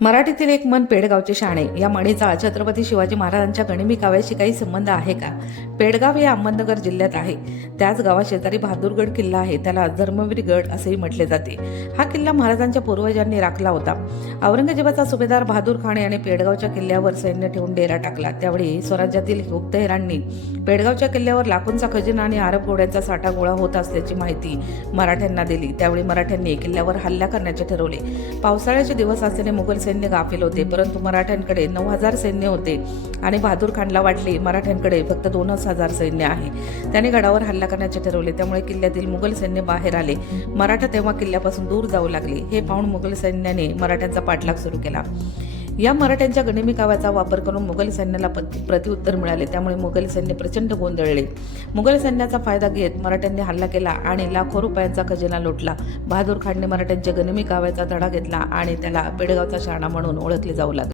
मराठीतील एक मन पेडगावचे शाणे. या मणीचा छत्रपती शिवाजी महाराजांच्या गणिमी काव्याशी काही संबंध आहे का? पेडगाव हे अहमदनगर जिल्ह्यात आहे. त्याच गावाशेजारी बहादूरगड किल्ला आहे. त्याला धर्मवीर गड असेही म्हटले जाते. हा किल्ला महाराजांच्या पूर्वजांनी राखला होता. औरंगजेबाचा सुभेदार बहादूर खान याने पेडगावच्या किल्ल्यावर सैन्य ठेवून डेरा टाकला. त्यावेळी स्वराज्यातील गुप्तहेरांनी पेडगावच्या किल्ल्यावर लाखोंचा खजिना आणि आरब घोड्यांचा साठा गोळा होत असल्याची माहिती मराठ्यांना दिली. त्यावेळी मराठ्यांनी किल्ल्यावर हल्ला करण्याचे ठरवले. पावसाळ्याचे दिवस असल्याने मुघल सैन्य गाफील होते. परंतु मराठ्यांकडे नऊ हजार सैन्य होते आणि बहादूर खानला वाटले मराठ्यांकडे फक्त दोनच हजार सैन्य आहे. त्याने गडावर हल्ला करण्याचे ठरवले. त्यामुळे किल्ल्यातील मुघल सैन्य बाहेर आले. मराठा तेव्हा किल्ल्यापासून दूर जाऊ लागले. हे पाहून मुघल सैन्याने मराठ्यांचा पाठलाग सुरू केला. या मराठ्यांच्या गनिमी काव्याचा वापर करून मुघल सैन्याला पत- प्रत्युत्तर मिळाले. त्यामुळे मुघल सैन्य प्रचंड गोंधळले. मुघल सैन्याचा फायदा घेत मराठ्यांनी हल्ला केला आणि लाखो रुपयांचा खजिना लुटला. बहादूर खानने मराठ्यांच्या गनिमी काव्याचा धडा घेतला आणि त्याला बेडगावचा शहाणा म्हणून ओळखले जाऊ लागले.